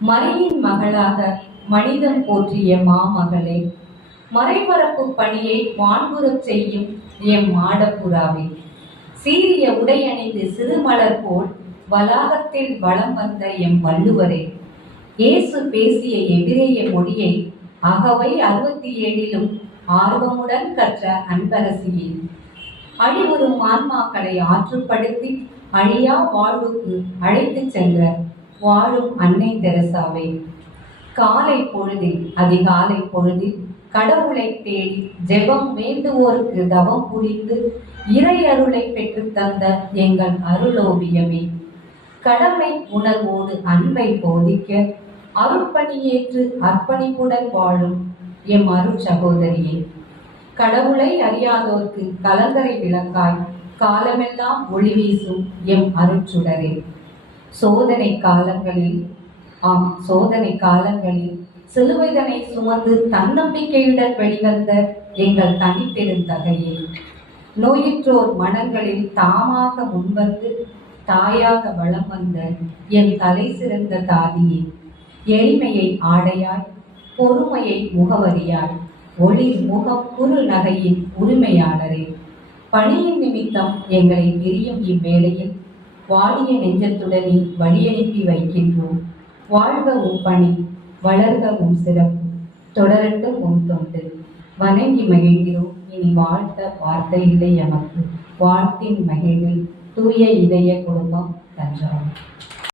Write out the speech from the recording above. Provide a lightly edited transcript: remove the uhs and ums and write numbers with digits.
மரியின் மகளாக மனிதன் போற்றிய மாமகளே, மறைமரப்பு பணியை வான்புறச் செய்யும் எம் மாடப்புறாவே, சீரிய உடையணிந்து சிறுமலர் போல் வளாகத்தில் வலம் வந்த எம் வள்ளுவரே, இயேசு பேசிய எபிரேய மொழியை அகவை 67 ஆர்வமுடன் கற்ற அன்பரசியே, அழிவுறும் ஆன்மாக்களை ஆற்றுப்படுத்தி அழியா வாழ்வுக்கு அழைத்து சென்ற வாழும் அன்னை தெரசாவே, காலை பொழுதில் அதிகாலை பொழுதில் கடவுளை தேடி ஜெபம் வேண்டுவோருக்கு தவம் புரிந்து இறை அருளை பெற்று தந்த எங்கள் அருளோவியமே, கடமை உணர்வோடு அன்பை போதிக்க அருட்பணியேற்று அர்ப்பணிப்புடன் வாழும் எம் அருட்சகோதரியே, கடவுளை அறியாதோர்க்கு கலங்கரை விளக்காய் காலமெல்லாம் ஒளி வீசும் எம் அருட்சுடரே, சோதனை காலங்களில் சிலுவைதனை சுமந்து தன்னம்பிக்கையுடன் வெளிவந்த எங்கள் தனிப்பெருந்தகையே, நோயுற்றோர் மனங்களில் தாமாக முன்வந்து தாயாக வளம் வந்த என் தலை சிறந்த தாதியே, எளிமையை ஆடையாய் பொறுமையை முகவரியாய் ஒளி முகம் குறு நகையின் உரிமையாளரே, பணியின் நிமித்தம் எங்களை பிரியும் இவ்வேளையில் வாடிய நெஞ்சத்துடனே வழியனுப்பி வைக்கின்றோம். வாழ்க உம் பணி, வளர்க உம் சிறப்பு, தொடரட்டும் உம் தொண்டு. வணங்கி மகிழ்கிறோம். இனி வாழ்த்த வார்த்தை இல்லை எமக்கு. வாழ்த்தின் மகிழ்வில் தூய இதய குடும்பம் தஞ்சாவூர்.